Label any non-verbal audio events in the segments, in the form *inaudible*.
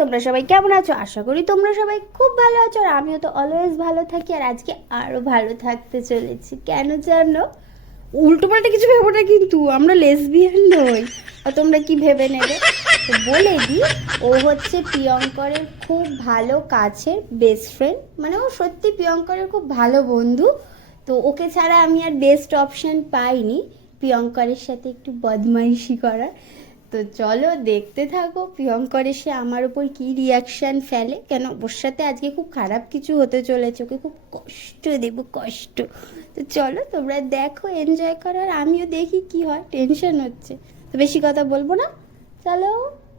তোমরা সবাই কেমন আছো? আশা করি তোমরা সবাই খুব ভালো আছো আর আমিও তো অলওয়েজ ভালো থাকি আর আজকে আরও ভালো থাকতে চলেছি। কেন জানো? উল্টো পাল্টা কিছু ভেবো না কিন্তু, আমরা লেসবিয়ান নই। আর তোমরা কি ভেবে নেবে? বলে দিই, ও হচ্ছে প্রিয়ঙ্করের খুব ভালো কাছের বেস্ট ফ্রেন্ড মানে ও সত্যি প্রিয়ঙ্করের খুব ভালো বন্ধু। তো ওকে ছাড়া আমি আর বেস্ট অপশন পাইনি। প্রিয়ঙ্করের সাথে একটু বদমাইশি করার। তো চলো দেখতে থাকো, প্রিয়ঙ্কর এসে আমার উপর কি রিয়াকশন ফেলে? কেন ওর সাথে আজকে খুব খারাপ কিছু হতে চলেছে, ওকে খুব কষ্ট দেব, কষ্ট। তো চলো তোমরা দেখো এনজয় করো, আর আমিও দেখি কি হয় টেনশন হচ্ছে। তো বেশি কথা বলব না, চলো,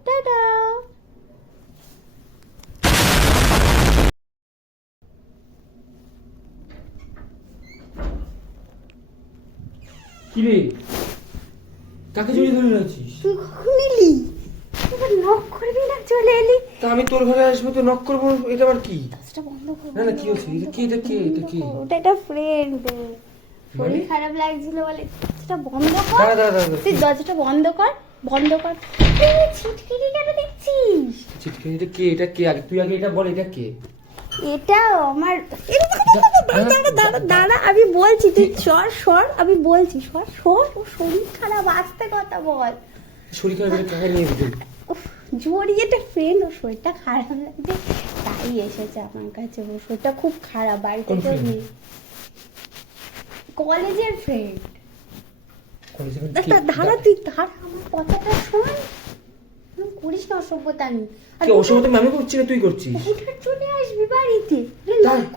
টাটা। কি রে কাকে জড়িয়ে ধরে রয়েছিস? তুই কখন এলি? এবার নক করবি না চলে এলি? তা আমি তোর ঘরে আসব তো নক করব এটা আবার কি? দরজাটা বন্ধ কর না না কি হচ্ছে? এটা কি এটা কি এটা কি? ওটা একটা ফ্রেন্ড শরীর মানে? খারাপ লাগছিল বলে। সেটা বন্ধ কর। দাঁড়া দাঁড়া দাঁড়া তুই দরজাটা বন্ধ কর বন্ধ কর। তুই ছিটকিনি কেন দেখছিস? চিটকে এটা কে? এটা কে? আগে তুই আগে এটা বল এটা কে? এটা আমার দাঁড়া, দাঁড়া, আমি বলছি তুই সর সর আমি বলছি সর সর ও শরীর খারাপ আসতে কথা বল। শরীর খারাপ এটা কাকে নিয়ে উফ, জড়িয়েটা ফ্রেন্ড ও শরীরটা খারাপ লাগছে তাই এসেছে আমার কাছে ও শরীরটা খুব খারাপ বাড়িতে কেউ নেই। কলেজের ফ্রেন্ড দাঁড়া তুই দাঁড়া আমার কথাটা শোন। করিস না অসভ্যতা আমি। আর কি আমি করছি না তুই করছিস? চলে আসবি বাড়িতে।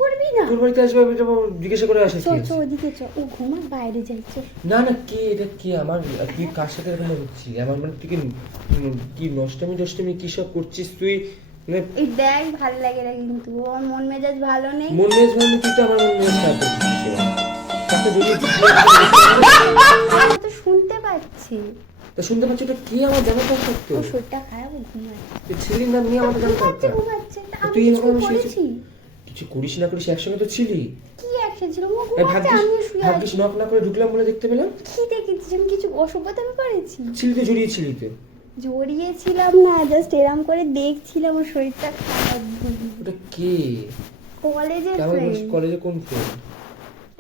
করবি না। তোর বাড়িতে আসবে আমি যাব জিজ্ঞাসা করে আসে চ চ ওদিকে চ ও ঘুমা বাইরে যাচ্ছে। না না কে এটা কে? আমার তুই কার সাথে এরকম হচ্ছিস? আমার মানে তুই কি উম, কি নষ্টমী টষ্টমী কি সব করছিস তুই? মানে এই দেখ ভালো লাগে না কিন্তু। ও আমার মন মেজাজ ভালো নেই। মন মেজ ভালো তুই তো আমার মন মেজ খারাপ করছিস তাকে জড়িয়ে তো শুনতে পাচ্ছি। তা শুনতে পাচ্ছি ওটা কে আমার জানা থাকতো? শরীরটা খারাপ ঘুমাচ্ছে। ছেলের নাম নিয়ে আমাকে জানা থাকতো তুই এরকম? কিছু করিস না করিস একসঙ্গে তো ছিলি। কি অ্যাকশন ছিল ও ঘুমাচ্ছে ভাগ্যিস নক না করে ঢুকলাম বলে দেখতে পেলাম? কি দেখেছিস আমি কিছু অসভ্যতা আমি করেছি ছিলি তো জড়িয়েছিলি তো জড়িয়েছিলাম না জাস্ট এরম করে দেখছিলাম ওর শরীরটা খারাপ। ওটা কে? কলেজে ফ্রেন্ড কলেজে কোন ফ্রেন্ড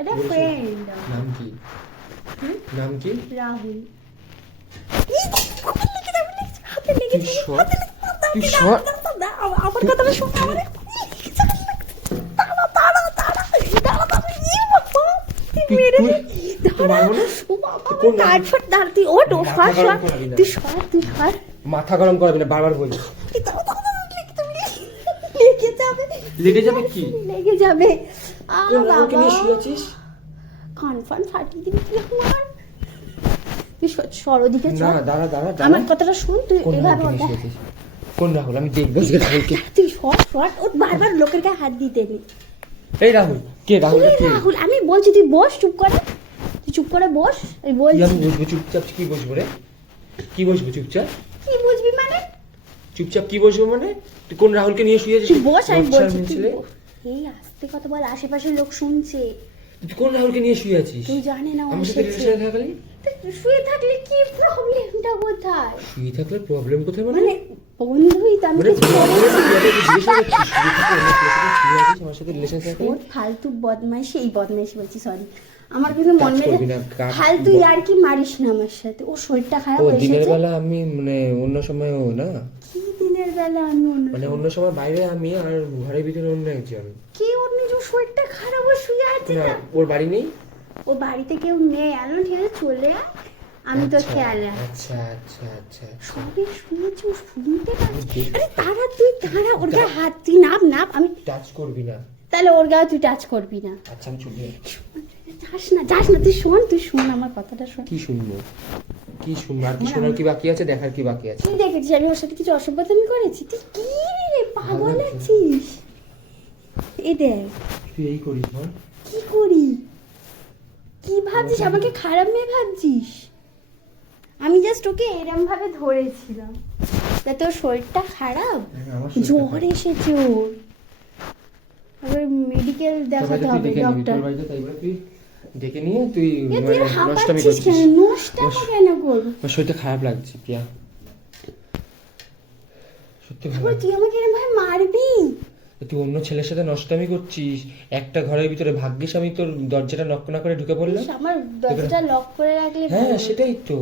এটা ফ্রেন্ড নাম কি? নাম কি? রাহুল। আমার শোন আমার মাথা গরম করাবি না। বারবার বলি লেগে যাবে কি? লেগে যাবে। আ কোন রাহুলকে নিয়ে শুয়ে আছিস কান ফান ফাটিয়ে দিবি তুই আমার? তুই সর- ওদিকে চল। আমার কথাটা শুন তুই এভাবে কোন রাহুল? আমি দেখব তুই সর সর। ওর বারবার লোকের গায়ে হাত দিতে নেই। এই রাহুল কে রাহুল কে? রাহুল আমি বলছি তুই বস চুপ করে। তুই চুপ করে বস আমি বলছি আমি বসবো চুপচাপ কি বসবো রে? কি বসবো চুপচাপ? কি বুঝবি মানে? চুপচাপ কি বসবো মানে? তুই কোন রাহুলকে নিয়ে শুয়ে আছিস? তুই বস আমি বলছি। এই আস্তে কথা বল আশেপাশের লোক শুনছে। তুই কোন রাহুলকে নিয়ে শুয়ে আছিস? তুই জানে না ও আমার সাথে রিলেশনে শুয়ে থাকলে কি প্রবলেমটা কোথায়? শুয়ে থাকলে প্রবলেম কোথায় মানে বন্ধুই তো আমি মানে কিছু আমার সাথে রিলেশন ওর ফালতু বদমাইশি এই বদমাইশি বলছি সরি আমার কিন্তু মন মেরে ফালতু আর কি মারিস না আমার সাথে ও শরীরটা খারাপ ও হয়ে দিনের বেলা আমি মানে অন্য সময়ও না? কি দিনের বেলা আমি অন্য মানে অন্য সময় বাইরে আমি আর ঘরের ভিতরে অন্য একজন। কি ওর নিজের শরীরটা খারাপ ও শুয়ে আছে না? ওর বাড়ি নেই? ও বাড়িতে কেউ নেই। আলো ঠিক আছে চলে আয়। আমি তো আচ্ছা, খেয়াল আচ্ছা আচ্ছা আচ্ছা। সবে শুনেছি শুনতে পাচ্ছি। আরে তারা তুই তারা ওর গায়ে হাত তুই নাপ নাপ। আমি টাচ করবি না। তাহলে ওর গায়ে তুই টাচ করবি না। আচ্ছা আমি চলে। যাস না যাস না তুই শোন তুই শোন আমার কথাটা শোন। কি শুনব? কি শুনব? আর কি শোনার কি বাকি আছে? দেখার কি বাকি আছে? কি দেখেছিস আমি ওর সাথে কিছু অসভ্যতামি করেছি। তুই কি রে পাগল আছিস? এই দেখ। তুই এই করিস বল কি করি? কি ভাবছিস? আমাকে খারাপ মেয়ে ভাবছিস? আমি জাস্ট ওকে এরম ভাবে ধরেছিলাম। যাতে ওর শরীরটা খারাপ? হ্যাঁ, জ্বর এসেছে ওর। এবার মেডিকেল দেখাতে হবে ডক্টর তোর ডেকে নিয়ে তুই মানে নষ্টামি করছিস। নষ্টামি কেন করব? আমার শরীরটা খারাপ লাগছে প্রিয়া। সত্যি তুই আমাকে এরকম ভাবে মারবি? তুই অন্য ছেলের সাথে নষ্টামি করছিস একটা ঘরের ভিতরে ভাগ্যিস আমি তোর দরজাটা নক না করে ঢুকে পড়লাম। আমার দরজাটা লক করে রাখলে হ্যাঁ সেটাই তো।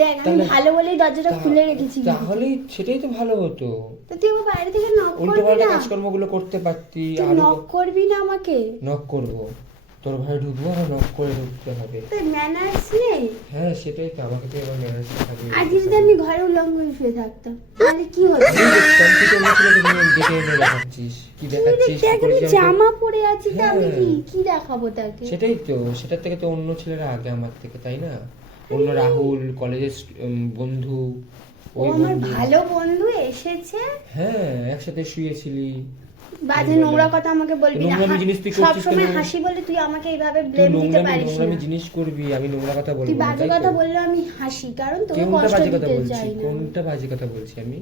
দেখ আমি ভালো বলেই দরজাটা খুলে রেখেছি তাহলে সেটাই তো ভালো হতো। তো তুই আমার বাইরে থেকে নক উল্টো করবি না? কাজকর্মগুলো করতে পারতি আরও নক করবি না আমাকে? নক করব। তোর ঘরে ঢুকবো আর নক করে ঢুকতে হবে। তোর ম্যানার্স নেই? হ্যাঁ সেটাই তো আমাকে তো এবার ম্যানেজ করতে হবে। আজকে যদি আমি ঘরে উলঙ্গ হয়ে শুয়ে থাকতাম তাহলে কি হতো? *laughs* আমি দেখতাম তো অন্য ছেলেকে নিয়ে দেখাচ্ছিস। কি দেখাচ্ছিস? দেখ কি আমি করেছিস আমাকে- জামা পরে আছি তা আমি হ্যাঁ। কি কি দেখাবো তাকে? সেটাই তো সেটার থেকে তো অন্য ছেলেরা আগে আমার থেকে তাই না? অন্য রাহুল কলেজের বন্ধু ও আমার ভালো বন্ধু এসেছে। হ্যাঁ একসাথে শুয়েছিলি। বাজে নোংরা কথা আমাকে বলবি না। নোংরামি জিনিস তুই সবসময় কেন? হাসি বলে তুই আমাকে এইভাবে ব্লেম দিতে পারিস নোংরামি না জিনিস করবি আমি নোংরা কথা বলব তুই বাজে কথা বললে আমি হাসি কারণ তোকে কষ্ট দিতে চাই না। কোনটা বাজে কথা বলছি আমি?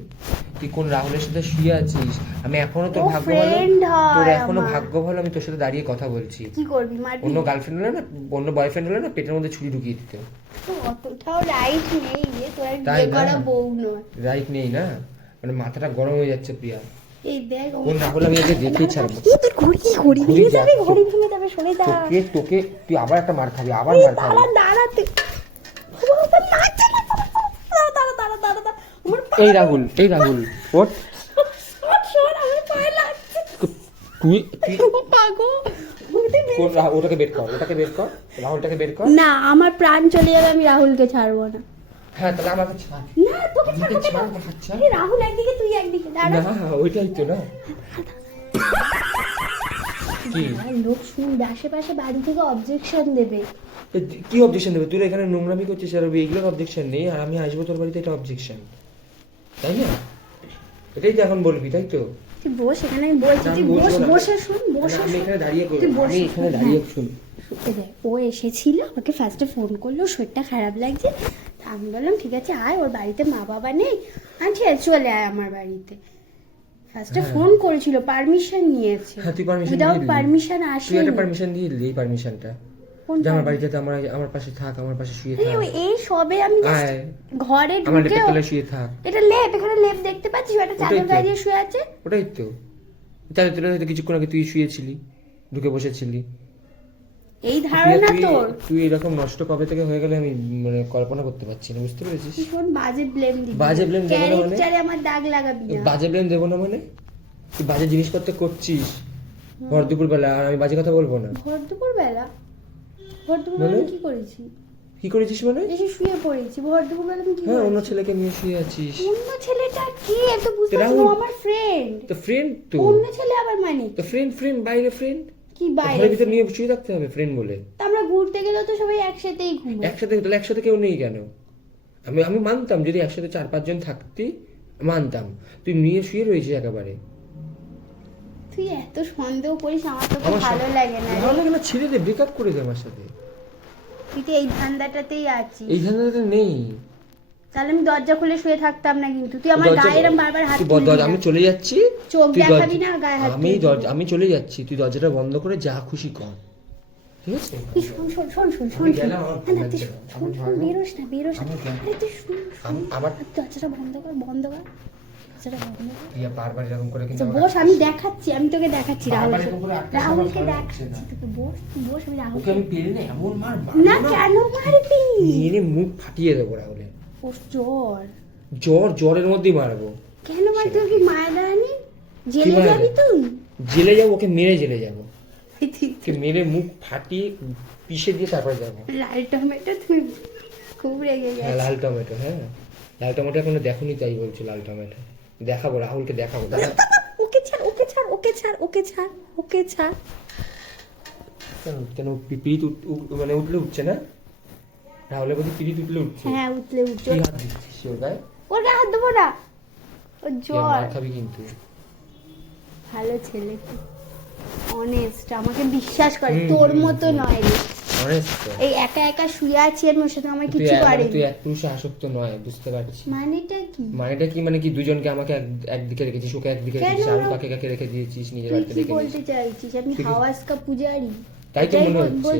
তুই কোন রাহুলের সাথে শুয়ে আছিস? আমি এখনও তোর ভাগ্য ভালো? তোর এখনও ভাগ্য ভালো? আমি তোর সাথে দাঁড়িয়ে কথা বলছি। কি করবি মারবি? অন্য গার্লফ্রেন্ড হলে না অন্য বয়ফ্রেন্ড হলে না পেটের মধ্যে ছুরি ঢুকিয়ে দিতে। অতটাও রাইট নেই যে তোর বিয়ে করা বউ নয়। রাইট নেই না? মানে মাথাটা গরম হয়ে যাচ্ছে প্রিয়া। এই দেখ ও- কোন রাহুল আমি দেখেই ছাড়বো তোর ভেঙে যাবে। ভেঙে যাবে যা। তোকে তোকে তুই আবার একটা মার খাবি আবার মার খাবি। দাঁড়া তুই এই রাহুল এই রাহুল ওট তুই ওটাকে বের কর ওটাকে বের কর রাহুলটাকে বের কর। না আমার প্রাণ চলে যাবে আমি রাহুলকে ছাড়বো না। হ্যাঁ তাহলে আমাকে ছাড়। না তোকে ছাড়বো ছাড় না আচ্ছা এই রাহুল একদিকে তুই একদিকে দাঁড়া। না ওইটাই তো না? কি? লোক শুনবে আশেপাশে বাড়ি থেকে অবজেকশন দেবে। কি অবজেকশন দেবে? তুই এখানে নোংরামি করছিস আর অবজেকশন নেই আর আমি আসব তোর বাড়িতে এটা অবজেকশন তাই না? এটাই তো এখন বলবি তাই তো? তুই বস এখানে আমি বলছি তুই বস বসে শুন বসে আমি এখানে দাঁড়িয়ে। আমি এখানে দাঁড়িয়ে শুন। ও এসেছিল আমাকে ফার্স্টে ফোন করল শরীরটা খারাপ লাগছে। আমি বললাম ঠিক আছে আয় ওর বাড়িতে মা বাবা নেই আছে চলে আয় আমার বাড়িতে। ফার্স্টে হ্যাঁ। ফোন করেছিল পারমিশন নিয়েছে। হ্যাঁ তুই পারমিশন উইদাউট পারমিশন তুই একটা পারমিশন দিয়ে দিলি এই পারমিশনটা যে আমার বাড়িতে তো আমার আমার পাশে থাক আমার পাশে শুয়ে থাক। এই সবে আমি ঘরে আমার লেপের তলায় শুয়ে থাক। এটা লেপ এখানে লেপ দেখতে পাচ্ছিস? একটা চাদর গায়ে দিয়ে শুয়ে আছে। ওটাই তো। তোর হয়তো কিছুক্ষণ আগে তুই শুয়েছিলি ঢুকে বসেছিলি। এই ধারণা তুই- তোর? তুই এরকম নষ্ট কবে থেকে হয়ে গেলে আমি মানে কল্পনা করতে পারছি না বুঝতে পেরেছিস? ভীষণ বাজে ব্লেম দিবি। বাজে blame দেবো না মানে? ক্যারেক্টারে আমার দাগ লাগাবি না। বাজে ব্লেম দেবো না মানে? তুই বাজে জিনিসপত্র করছিস। ভর দুপুর বেলা আর আমি বাজে কথা বলব না। ভর দুপুর বেলা ভর দুপুর বেলা মানে? কি করেছি? কি করেছিস মানে? এসে শুয়ে পড়েছি। ভর দুপুর বেলা আমি কি হ্যাঁ অন্য ছেলেকে নিয়ে শুয়ে আছিস। অন্য ছেলেটা কি? এত বুঝতে ও আমার ফ্রেন্ড তো ফ্রেন্ড তো। অন্য ছেলে আবার মানে? তো ফ্রেন্ড ফ্রেন্ড বাইরে ফ্রেন্ড কি ঘরের বাইরে ভিতর নিয়ে শুয়ে থাকতে হবে ফ্রেন্ড বলে। তা আমরা ঘুরতে গেলেও তো সবাই একসাথেই ঘুমো একসাথে তাহলে একসাথে কেউ নেই কেন? আমি আমি মানতাম যদি একসাথে চার পাঁচজন থাকতি মানতাম। তুই নিয়ে শুয়ে রয়েছিস একেবারে। তুই এত সন্দেহ করিস আমার তো আমার ভালো সাথে- লাগে না রে। ভালো লাগে না ছেড়ে দে ব্রেকআপ করে দে আমার সাথে। তুই তো এই ধান্দাটাতেই আছিস। এই ধান্দাটা নেই। তাহলে আমি দরজা খুলে শুয়ে থাকতাম না কিন্তু। তুই আমার গায়ে এরম বারবার হাত তুই। আমি চলে যাচ্ছি। চোখ দেখাবি না, গায়ে হাত আমি দরজা আমি চলে যাচ্ছি। তুই দরজাটা বন্ধ করে যা খুশি কর। ঠিক আছে? শোন শোন শোন শোন শোন শোন। আমার শোন, আমার বেরোস না বেরোস না। আরে তুই শুন শোন। আম- দরজাটা বন্ধ কর বন্ধ কর। বারবার এরকম কিন্তু আচ্ছা, বস আমি দেখাচ্ছি আমি তোকে দেখাচ্ছি বারবার রাহুলকে এরকম করে আটকে রাহুলকে আমার ভালো দেখাচ্ছি তোকে বস তুই বস আমি ওকে আমি পেরে না এমন মার না কেন মারবি? মেরে মুখ ফাটিয়ে দেবো রাহুলে ও জ্বর। জ্বর জ্বরের মধ্যেই মারবো। কেন কি মায়ের জেলে যাবি তুই? জেলে যাব ওকে মেরে জেলে যাব। *laughs* ওকে মেরে মুখ ফাটিয়ে পিষে দিয়ে তারপরে যাব। লাল টমেটো তুই খুব রেগে হ্যাঁ লাল টমেটো হ্যাঁ। লাল টমেটো এখনও দেখোনি তাই বলছো লাল টমেটো। দেখাবো রাহুলকে দেখাবো *laughs* ওকে ছাড় ওকে ছাড় ওকে ছাড় ওকে ছাড় ওকে ছাড়। কেন কেন মানে উঠলে উঠছে না? রাহুলের প্রতি পিরিত উঠলে উঠছে। হ্যাঁ উঠলে উঠছে। কি হাত দিচ্ছিস গায়ে ওর গায়ে হাত দেবো না। ও জ্বর। খাবি কিন্তু। ভালো ছেলে অনেস্ট আমাকে বিশ্বাস করে তোর মতো নয় রে। এই একা একা শুয়ে আছি আমি ওর সাথে আমার কিছু মানে তুই এক পুরুষে আসক্ত নয় বুঝতে পারছি। মানেটা কি? মানেটা কি? মানে কি দুজনকে আমাকে এক- একদিকে রেখেছিস ওকে একদিকে? রেখেছিস? আমি কাকে কাকে রেখে দিয়েছিস নিজের বাড়িতে রেখে বলতে চাইছিস? আমি হাওয়াস কা পূজারি। তাই তো মনে হচ্ছে।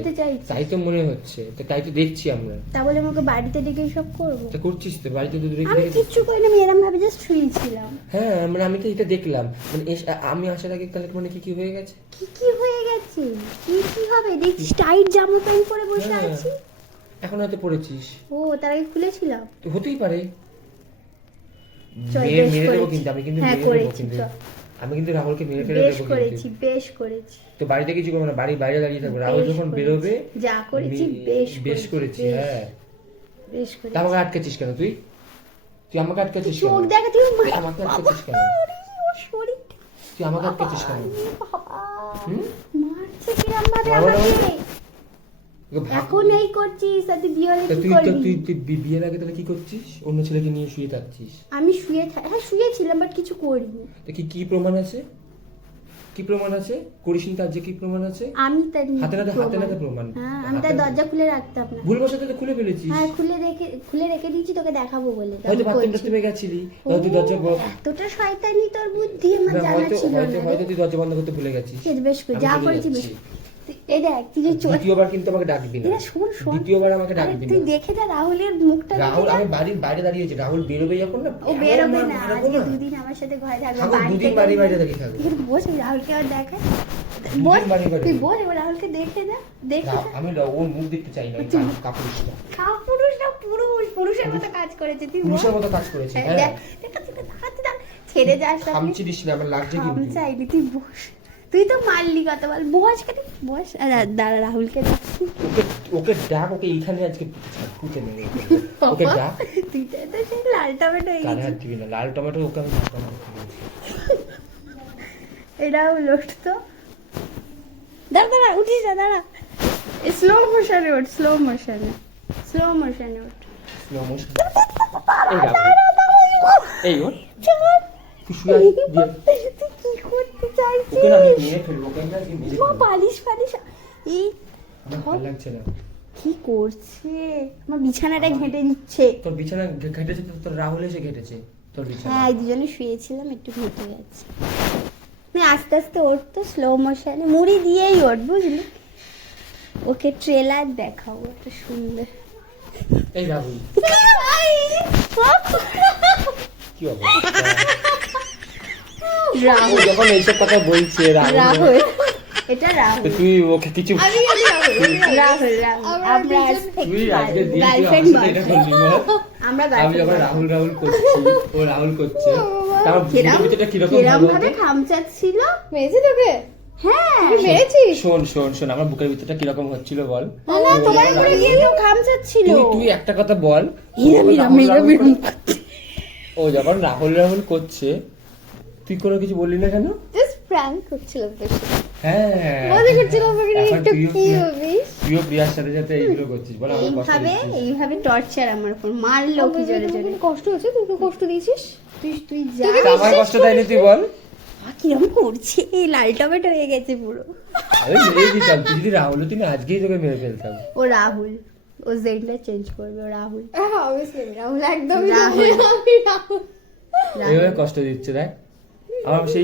তাই তো মনে হচ্ছে। তো তাই তো দেখছি আমরা। তা বলে আমাকে বাড়িতে ডেকে সব করব? তা করছিস তো বাড়িতে তো আমি কিচ্ছু করিনি আমি এরম ভাবে জাস্ট শুয়েছিলাম। হ্যাঁ মানে আমি তো এটা দেখলাম। মানে আমি আসার আগে তাহলে মানে কি কি হয়ে গেছে? কি কি হয়ে গেছে? কি কি হবে? দেখছিস টাইট জামা প্যান্ট পরে বসে। আছি। এখন হয়তো পড়েছিস। ও তার আগে খুলেছিলাম? তো হতেই পারে। মেরে দেবো কিন্তু আমি কিন্তু হ্যাঁ, মেরে দেবো কিন্তু। আমি কিন্তু রাহুলকে মেরে ফেলে বেশ দেবো করেছি বেশ করেছি। তো বাড়িতে কিছু করব না বাড়ি বাইরে দাঁড়িয়ে থাকব? রাহুল যখন বেরোবে যা করেছি বেশ বেশ করেছি, হ্যাঁ। বেশ করেছি। আমাকে আটকেছিস কেন তুই? তুই আমাকে আটকেছিস কেন? চোখ দেখা তুই আমাকে আটকেছিস কেন? তুই আমাকে আটকাচ্ছিস কেন? হুম? মারছে কি ভাবে মারবো না আমাকে তোকে ভাব- এখন এই করছিস আর তুই বিয়ে হলে কি তুই করবি? তুই তুই বিয়ের আগে তাহলে কি করছিস? অন্য ছেলেকে নিয়ে শুয়ে থাকছিস? আমি শুয়ে হ্যাঁ শুয়েছিলাম বাট কিছু করিনি। তা কি কি প্রমাণ আছে? কি প্রমাণ আছে? করিসনি তার যে কি প্রমাণ আছে? আমি তার হাতে নাতে- হাতে নাতে প্রমাণ। হ্যাঁ আমি তার দরজা খুলে রাখতাম না। ভুল বসাতে তো খুলে ফেলেছিস। হ্যাঁ খুলে রেখে খুলে রেখে দিয়েছি তোকে দেখাবো বলে। হয়তো বাথরুম টাথরুমে গেছিলি হয়তো দরজা ব- এতটা শয়তানি তোর বুদ্ধি আমার জানা ছিল না হয়তো তুই দরজা বন্ধ করতে ভুলে গেছিস। বেশ করে যা করেছি বেশ। এই দেখ তুই দ্বিতীয়বার কিন্তু আমাকে ডাকবি না। শোন শোন। দ্বিতীয়বার আমাকে আরে ডাকবি তুই দেখে যা রাহুলের মুখটা রাহুল আমি বাড়ির বাইরে দাঁড়িয়েছি রাহুল বেরোবে যখন না? ও বেরোবে না আজকে দুদিন আমার সাথে ঘরে থাকবে বাড়িতে দুদিন বাড়ি বাইরে দাঁড়িয়ে থাকবে। তুই বস রাহুলকে আর দেখাই বস তুই বস এবার রাহুলকে দেখে যা দেখে আমি ওর মুখ দেখতে চাই না তুই- কাপুরুষটা। পুরুষ পুরুষের মতো কাজ করেছে তুই পুরুষের মতো কাজ করেছে হ্যাঁ, দেখ দেখা ছেড়ে যাস না খামচি দিস না আমার লাগছে খাম কিন্তু। চাইনি তুই বস। তুই তো মারলি কথা বল। বস কেন বস। দাঁড়া রাহুলকে ডাক ওকে ডাক ওকে এইখানে আজকে পুঁতে নেবে ওকে ডাক। তুই তো সেই লাল টমেটো হয়ে কানে হাত দিবি না লাল টমেটো ওকে আমি হাত দেবো। এই তো। দাঁড়া দাঁড়া উঠিস না দাঁড়া। স্লো মোশনে ওঠ স্লো মোশনে স্লো মোশনে ওঠ। এই রাহুল। এই ওর তুই শুয়ে আছিস, দিয়ে- তুই কি করতে চাইছিস ওকে না আমি মেরে ফেলব ওকে আমি মেরে ফেলব। Polish polish. এই ভালো লাগছে না। কি করছে? আমার বিছানাটা ঘেঁটে দিচ্ছে তোর বিছানা ঘেটেছে তোর রাহুল এসে ঘেটেছে তোর বিছানা। হ্যাঁ দুজনে শুয়েছিলাম একটু ঘেঁটে গেছে। না আস্তে আস্তে ওঠতো স্লো মোশনে মুড়ি দিয়েই ওঠ বুঝলি? ওকে ট্রেলার দেখাবো একটা সুন্দর। এই রাহুল। কি অবস্থা? রাহুল। যখন এইসব কথা বলছে রাহুল। রাহুল। এটা রাহুল। তুই ওকে কিছু রাহুল রাহুল। আমরা তুই আজকে গার্লফ্রেন্ড আমি যখন রাহুল রাহুল করছি ও রাহুল করছে তার ভাবে তোকে? হ্যাঁ। শোন শোন শোন আমার বুকের ভিতরটা কীরকম হচ্ছিল বল? না না তোমার উপরে গিয়ে কেউ খামচাত ছিল। তুই একটা কথা বল ও যখন রাহুল রাহুল করছে তুই কোনো কিছু বললি না কেন? জাস্ট প্র্যাঙ্ক করছিলাম তোর সাথে হ্যাঁ। মজা করছিলাম তোকে একটু কি প্রিয়া- তুইও প্রিয়ার সাথে সাথে এইগুলো করছিস বল আমার কষ্ট এইভাবে এইভাবে টর্চার আমার উপর মারলো কি জোরে জোরে। কষ্ট হচ্ছে? তুই তো কষ্ট দিয়েছিস? তুই তুই যা আমার কষ্ট দেয়নি তুই বল। কিরম করছে? এই লাল টমেটো হয়ে গেছে পুরো। আমি মেরে দিতাম তুই যদি রাহুল না আজকেই তোকে মেরে ফেলতাম। ও রাহুল। ও জেন্ডার চেঞ্জ করবে ও রাহুল। হ্যাঁ রাহুল একদমই এইভাবে কষ্ট দিচ্ছে দেখ। আমার সেই